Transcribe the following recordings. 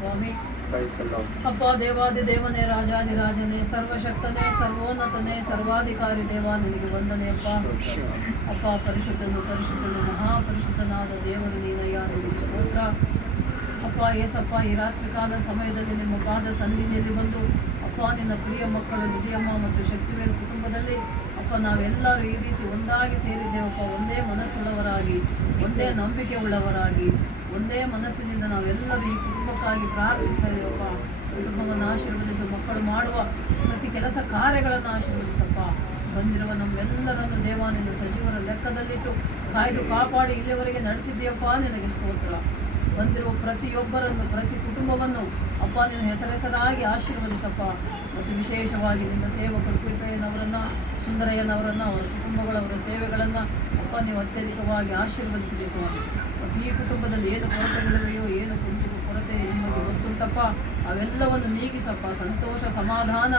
ಸ್ವಾಮಿ ಅಪ್ಪ ದೇವಾದಿ ದೇವನೇ ರಾಜಾದಿರಾಜನೇ ಸರ್ವಶಕ್ತನೇ ಸರ್ವೋನ್ನತನೇ ಸರ್ವಾಧಿಕಾರಿ ದೇವ ನಿನಗೆ ವಂದನೆ ಅಪ್ಪ. ಅಪ್ಪ ಪರಿಶುದ್ಧನು ಮಹಾಪರಿಶುದ್ಧನಾದ ದೇವರು ನೀನಯ್ಯ, ನಿನಗೆ ಸ್ತೋತ್ರ ಅಪ್ಪ. ಏಸಪ್ಪ ಈ ರಾತ್ರಿ ಕಾಲ ಸಮಯದಲ್ಲಿ ನಿಮ್ಮ ಪಾದ ಸನ್ನಿಧಿಯಲ್ಲಿ ಬಂದು ಅಪ್ಪ ನಿನ್ನ ಪ್ರಿಯ ಮಕ್ಕಳು ನಿಧಿಯಮ್ಮ ಮತ್ತು ಶಕ್ತಿವೇಲ್ ಕುಟುಂಬದಲ್ಲಿ ಅಪ್ಪ ನಾವೆಲ್ಲರೂ ಈ ರೀತಿ ಒಂದಾಗಿ ಸೇರಿದ್ದೇವಪ್ಪ. ಒಂದೇ ಮನಸ್ಸುಳ್ಳವರಾಗಿ, ಒಂದೇ ನಂಬಿಕೆ ಉಳ್ಳವರಾಗಿ, ಒಂದೇ ಮನಸ್ಸಿನಿಂದ ನಾವೆಲ್ಲರೂ ಈ ಕುಟುಂಬಕ್ಕಾಗಿ ಪ್ರಾರ್ಥಿಸ್ತಾ ಇದ್ದೇವಪ್ಪ. ಕುಟುಂಬವನ್ನು ಆಶೀರ್ವದಿಸು, ಮಕ್ಕಳು ಮಾಡುವ ಪ್ರತಿ ಕೆಲಸ ಕಾರ್ಯಗಳನ್ನು ಆಶೀರ್ವದಿಸಪ್ಪ. ಬಂದಿರುವ ನಮ್ಮೆಲ್ಲರನ್ನು ದೇವಾನಿಂದ ಸಜೀವರ ಲೆಕ್ಕದಲ್ಲಿಟ್ಟು ಕಾಯ್ದು ಕಾಪಾಡಿ ಇಲ್ಲಿವರೆಗೆ ನಡೆಸಿದ್ದೀಯಪ್ಪ, ನಿನಗೆ ಸ್ತೋತ್ರ. ಬಂದಿರುವ ಪ್ರತಿಯೊಬ್ಬರನ್ನು, ಪ್ರತಿ ಕುಟುಂಬವನ್ನು ಅಪ್ಪ ನಿನ್ನ ಹೆಸರಾಗಿ ಆಶೀರ್ವದಿಸಪ್ಪ. ಮತ್ತು ವಿಶೇಷವಾಗಿ ನಿನ್ನ ಸೇವಕರು ಪೀಠಯ್ಯನವರನ್ನು, ಸುಂದರಯ್ಯನವರನ್ನು, ಅವರ ಕುಟುಂಬಗಳವರ ಸೇವೆಗಳನ್ನು ಅಪ್ಪ ನೀವು ಅತ್ಯಧಿಕವಾಗಿ ಆಶೀರ್ವದಿಸಿದೆ ಸ್ವಾಮಿ. ಮತ್ತು ಈ ಕುಟುಂಬದಲ್ಲಿ ಏನು ಕೊರತೆಗಳಿವೆಯೋ, ಏನು ಕೊರತೆ ನಿಮಗೆ ಗೊತ್ತುಂಟಪ್ಪ, ಅವೆಲ್ಲವನ್ನು ನೀಗಿಸಪ್ಪ. ಸಂತೋಷ, ಸಮಾಧಾನ,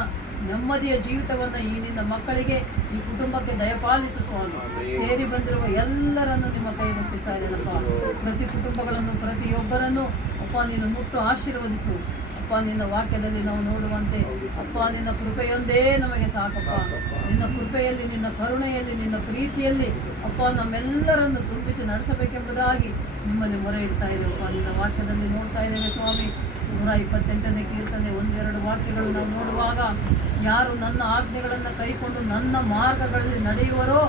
ನೆಮ್ಮದಿಯ ಜೀವಿತವನ್ನು ಈ ನಿನ್ನ ಮಕ್ಕಳಿಗೆ, ಈ ಕುಟುಂಬಕ್ಕೆ ದಯಪಾಲಿಸು ಸ್ವಾಮಿ. ಸೇರಿ ಬಂದಿರುವ ಎಲ್ಲರನ್ನು ನಿಮ್ಮ ಕೈಗೊಪ್ಪಿಸ್ತಾ ಇದ್ದೇನಪ್ಪ. ಪ್ರತಿ ಕುಟುಂಬಗಳನ್ನು, ಪ್ರತಿಯೊಬ್ಬರನ್ನು ಅಪ್ಪ ನೀನು ಮುಟ್ಟು ಆಶೀರ್ವದಿಸು ಅಪ್ಪ. ನಿನ್ನ ವಾಕ್ಯದಲ್ಲಿ ನಾವು ನೋಡುವಂತೆ ಅಪ್ಪ ನಿನ್ನ ಕೃಪೆಯೊಂದೇ ನಮಗೆ ಸಾಕಪ್ಪ. ನಿನ್ನ ಕೃಪೆಯಲ್ಲಿ, ನಿನ್ನ ಕರುಣೆಯಲ್ಲಿ, ನಿನ್ನ ಪ್ರೀತಿಯಲ್ಲಿ ಅಪ್ಪ ನಮ್ಮೆಲ್ಲರನ್ನು ತುಂಬಿಸಿ ನಡೆಸಬೇಕೆಂಬುದಾಗಿ ನಿಮ್ಮಲ್ಲಿ ಮೊರೆ ಇಡ್ತಾ ಇದ್ದೇವಪ್ಪ. ನಿನ್ನ ವಾಕ್ಯದಲ್ಲಿ ನೋಡ್ತಾ ಇದ್ದೇವೆ ಸ್ವಾಮಿ. 128ನೇ ಕೀರ್ತನೆ 1-2 ವಾಕ್ಯಗಳು ನಾವು ನೋಡುವಾಗ, ಯಾರು ನನ್ನ ಆಜ್ಞೆಗಳನ್ನು ಕೈಕೊಂಡು ನನ್ನ ಮಾರ್ಗಗಳಲ್ಲಿ ನಡೆಯುವರೋ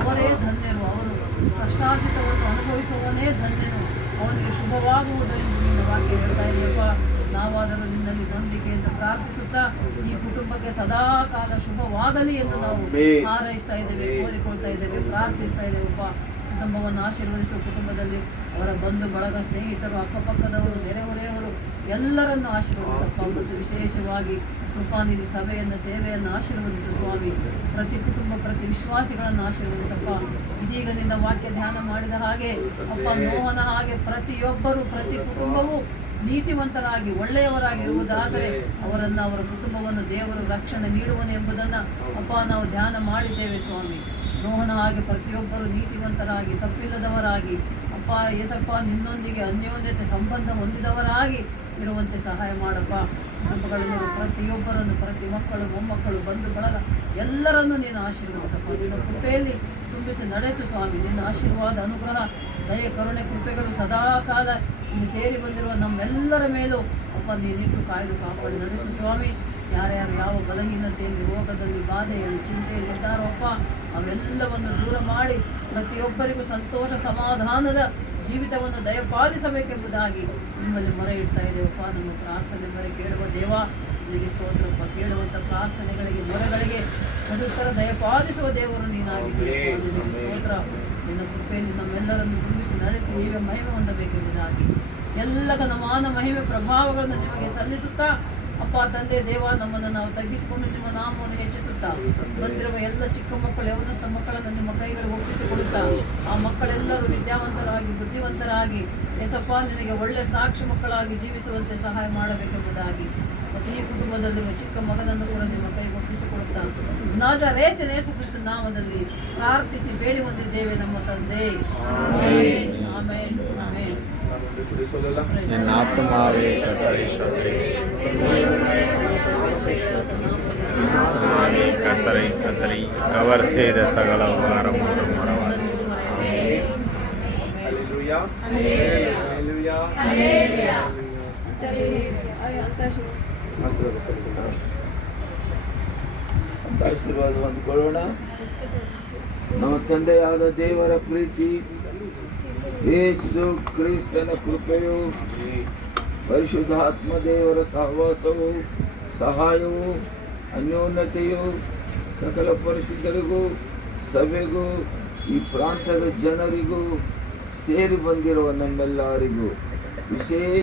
ಅವರೇ ಧನ್ಯರು, ಅವರು ಕಷ್ಟಾರ್ಜಿತವನ್ನು ಅನುಭವಿಸುವವನೇ ಧನ್ಯನು, ಅವನಿಗೆ ಶುಭವಾಗುವುದು ಎಂದು ನಿನ್ನ ವಾಕ್ಯ ಹೇಳ್ತಾ ಇದೆಯಪ್ಪ. ನಾವಾದರೂ ನಿನ್ನಲ್ಲಿ ನಂಬಿಕೆಯಿಂದ ಪ್ರಾರ್ಥಿಸುತ್ತಾ ಈ ಕುಟುಂಬಕ್ಕೆ ಸದಾ ಕಾಲ ಶುಭವಾಗಲಿ ಎಂದು ನಾವು ಹಾರೈಸ್ತಾ ಇದ್ದೇವೆ, ಕೋರಿಕೊಳ್ತಾ ಇದ್ದೇವೆ, ಪ್ರಾರ್ಥಿಸ್ತಾ ಇದ್ದೇವಪ್ಪ. ಕುಟುಂಬವನ್ನು ಆಶೀರ್ವದಿಸುವ, ಕುಟುಂಬದಲ್ಲಿ ಅವರ ಬಂಧು ಬಳಗ, ಸ್ನೇಹಿತರು, ಅಕ್ಕಪಕ್ಕದವರು, ನೆರೆಹೊರೆಯವರು ಎಲ್ಲರನ್ನು ಆಶೀರ್ವದಿಸಪ್ಪ. ಮತ್ತು ವಿಶೇಷವಾಗಿ ಕೃಪಾನಿಧಿ ಸಭೆಯನ್ನು, ಸೇವೆಯನ್ನು ಆಶೀರ್ವದಿಸು ಸ್ವಾಮಿ. ಪ್ರತಿ ಕುಟುಂಬ, ಪ್ರತಿ ವಿಶ್ವಾಸಿಗಳನ್ನು ಆಶೀರ್ವದಿಸಪ್ಪ. ಇದೀಗ ನಿನ್ನ ವಾಕ್ಯ ಧ್ಯಾನ ಮಾಡಿದ ಹಾಗೆ ಅಪ್ಪ, ನೋಹನ ಹಾಗೆ ಪ್ರತಿಯೊಬ್ಬರು, ಪ್ರತಿ ಕುಟುಂಬವೂ ನೀತಿವಂತರಾಗಿ ಒಳ್ಳೆಯವರಾಗಿರುವುದಾದರೆ ಅವರನ್ನು, ಅವರ ಕುಟುಂಬವನ್ನು ದೇವರು ರಕ್ಷಣೆ ನೀಡುವನು ಎಂಬುದನ್ನು ಅಪ್ಪ ನಾವು ಧ್ಯಾನ ಮಾಡಿದ್ದೇವೆ ಸ್ವಾಮಿ. ನೋಹನ ಹಾಗೆ ಪ್ರತಿಯೊಬ್ಬರು ನೀತಿವಂತರಾಗಿ, ತಪ್ಪಿಲ್ಲದವರಾಗಿ ಅಪ್ಪ ಏಸಪ್ಪ ನಿನ್ನೊಂದಿಗೆ ಅನ್ಯೋನ್ಯತೆ ಸಂಬಂಧ ಹೊಂದಿದವರಾಗಿ ಇರುವಂತೆ ಸಹಾಯ ಮಾಡಪ್ಪ. ಕುಟುಂಬಗಳಲ್ಲಿ ಪ್ರತಿಯೊಬ್ಬರನ್ನು, ಪ್ರತಿ ಮಕ್ಕಳು, ಮೊಮ್ಮಕ್ಕಳು, ಬಂಧು ಬಳಗ ಎಲ್ಲರನ್ನೂ ನೀನು ಆಶೀರ್ವದಿಸಪ್ಪ. ನಿನ್ನ ಕೃಪೆಯಲ್ಲಿ ತುಂಬಿಸಿ ನಡೆಸು ಸ್ವಾಮಿ. ನಿನ್ನ ಆಶೀರ್ವಾದ, ಅನುಗ್ರಹ, ದಯೆ, ಕರುಣೆ, ಕೃಪೆಗಳು ಸದಾ ಕಾಲ ಇಲ್ಲಿ ಸೇರಿ ಬಂದಿರುವ ನಮ್ಮೆಲ್ಲರ ಮೇಲೂ ಅಪ್ಪ ನೀನಿಟ್ಟು ಕಾಯ್ದು ಕಾಪಾಡಿ ನಡೆಸು ಸ್ವಾಮಿ. ಯಾರ್ಯಾರು ಯಾವ ಬಲಹೀನತೆಯಲ್ಲಿ, ರೋಗದಲ್ಲಿ, ಬಾಧೆಯಲ್ಲಿ, ಚಿಂತೆಯಲ್ಲಿ ಇದ್ದಾರೋ ಅಪ್ಪ, ಅವೆಲ್ಲವನ್ನು ದೂರ ಮಾಡಿ ಪ್ರತಿಯೊಬ್ಬರಿಗೂ ಸಂತೋಷ, ಸಮಾಧಾನದ ಜೀವಿತವನ್ನು ದಯಪಾಲಿಸಬೇಕೆಂಬುದಾಗಿ ನಿಮ್ಮಲ್ಲಿ ಮೊರೆ ಇಡ್ತಾ ಇದ್ದೇವಪ್ಪ. ನಮ್ಮ ಪ್ರಾರ್ಥನೆ ಮೊರೆ ಕೇಳುವ ದೇವ ನಿನಗೆ ಸ್ತೋತ್ರಪ್ಪ. ಕೇಳುವಂಥ ಪ್ರಾರ್ಥನೆಗಳಿಗೆ, ಮೊರೆಗಳಿಗೆ ಸದುತ್ತರ ದಯಪಾಲಿಸುವ ದೇವರು ನೀನಾಗಿದ್ದೀಯ. ನಿನಗೆ ಸ್ತೋತ್ರ. ನಿನ್ನ ಕೃಪೆಯಲ್ಲಿ ನಮ್ಮೆಲ್ಲರನ್ನು ತುಂಬಿಸಿ ನಡೆಸಿ ನೀವೇ ಮಹಿಮೆ ಹೊಂದಬೇಕೆಂಬುದಾಗಿ ಎಲ್ಲ ಘನಮಾನ, ಮಹಿಮೆ, ಪ್ರಭಾವಗಳನ್ನು ನಿಮಗೆ ಸಲ್ಲಿಸುತ್ತಾ ಅಪ್ಪ ತಂದೆ ದೇವ, ನಮ್ಮನ್ನು ನಾವು ತಗ್ಗಿಸಿಕೊಂಡು ನಿಮ್ಮ ನಾಮವನ್ನು ಹೆಚ್ಚಿಸುತ್ತಾ ಬಂದಿರುವ ಎಲ್ಲ ಚಿಕ್ಕ ಮಕ್ಕಳು, ಯವನಸ್ಥ ಮಕ್ಕಳನ್ನು ನಿಮ್ಮ ಕೈಗಳಿಗೆ ಒಪ್ಪಿಸಿಕೊಡುತ್ತಾ ಆ ಮಕ್ಕಳೆಲ್ಲರೂ ವಿದ್ಯಾವಂತರಾಗಿ, ಬುದ್ಧಿವಂತರಾಗಿ ಎಸಪ್ಪ ನಿನಗೆ ಒಳ್ಳೆ ಸಾಕ್ಷಿ ಮಕ್ಕಳಾಗಿ ಜೀವಿಸುವಂತೆ ಸಹಾಯ ಮಾಡಬೇಕೆಂಬುದಾಗಿ ಮತ್ತು ಈ ಕುಟುಂಬದಲ್ಲಿರುವ ಚಿಕ್ಕ ಮಗನನ್ನು ಕೂಡ ನಿಮ್ಮ ಕೈಗೆ ಒಪ್ಪಿಸಿಕೊಡುತ್ತಾ ನಾಜರೇತಿನ ಯೇಸು ಕ್ರಿಸ್ತನ ನಾಮದಲ್ಲಿ ಪ್ರಾರ್ಥಿಸಿ ಬೇಡಿ ಹೊಂದಿದ್ದೇವೆ ನಮ್ಮ ತಂದೆ. Amen, amen, amen. ನನ್ನ ಆತ್ಮಾವೇ ಕರ್ತரை சத்தரை அவர் செய்த சகல உபகாரம் ஒன்றும் மறவாது. ಆಶೀರ್ವಾದ ಹೊಂದಿಕೊಳ್ಳೋಣ. ನಮ್ಮ ತಂದೆಯಾದ ದೇವರ ಪ್ರೀತಿ, ಯೇಸು ಕ್ರಿಸ್ತನ ಕೃಪೆಯು, ಪರಿಶುದ್ಧಾತ್ಮ ದೇವರ ಸಹವಾಸವು, ಸಹಾಯವು, ಅನ್ಯೋನ್ಯತೆಯು ಸಕಲ ಪರಿಶುದ್ಧರಿಗೂ, ಸಭೆಗೂ, ಈ ಪ್ರಾಂತದ ಜನರಿಗೂ, ಸೇರಿ ಬಂದಿರುವ ನಮ್ಮೆಲ್ಲರಿಗೂ ವಿಶೇಷ